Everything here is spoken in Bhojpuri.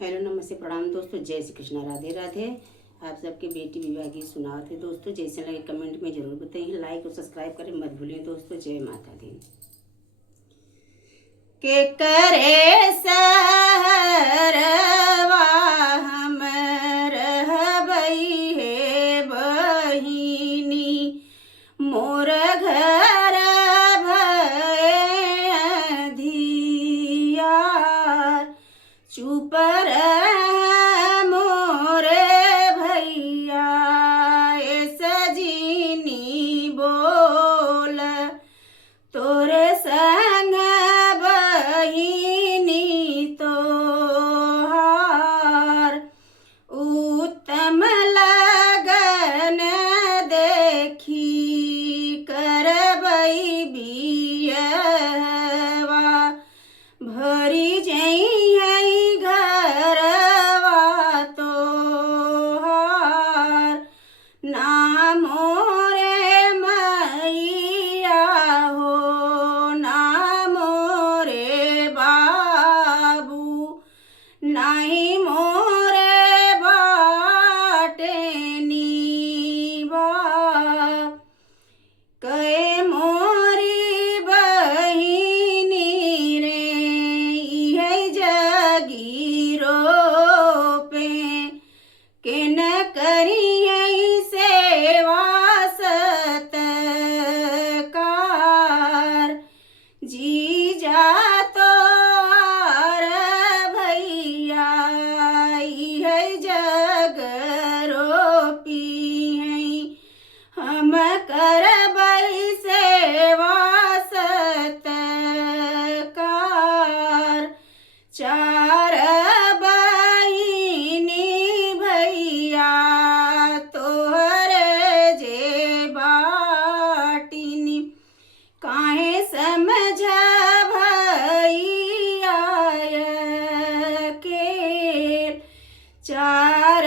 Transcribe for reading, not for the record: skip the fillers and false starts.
हेलो नमस्ते प्रणाम दोस्तों, जय श्री कृष्णा, राधे राधे। आप सबके बेटी विवाह की सुनाओ थे दोस्तों। जैसे लगे कमेंट में जरूर बताइए, लाइक और सब्सक्राइब करें मत भूलिए दोस्तों। जय माता दी। के करे सहरवा हम रहबई हे बहिनी, मोर घर भय अधियार, चुप रह मोरे भैया ए सजीनी बोल, तोरे संग बहिनी तोहार, उत्तम लगन देखी करबई बियहवा, भरी जई घरवा तोहार, ना मोरे मैया हो ना मोरे बाबू, नाही मोरे बाटे नीबा, कहे मोरी बहिनी रे इहे जगीरो पे, के न करियै सेवा सत्कार, जीजा तोहार भैया इहे जगरोपी हैं, हम करबै सेवा सत्कार, चार बहिनी भैया तोहर जे बाटिनी, काहे समझ भैया के चार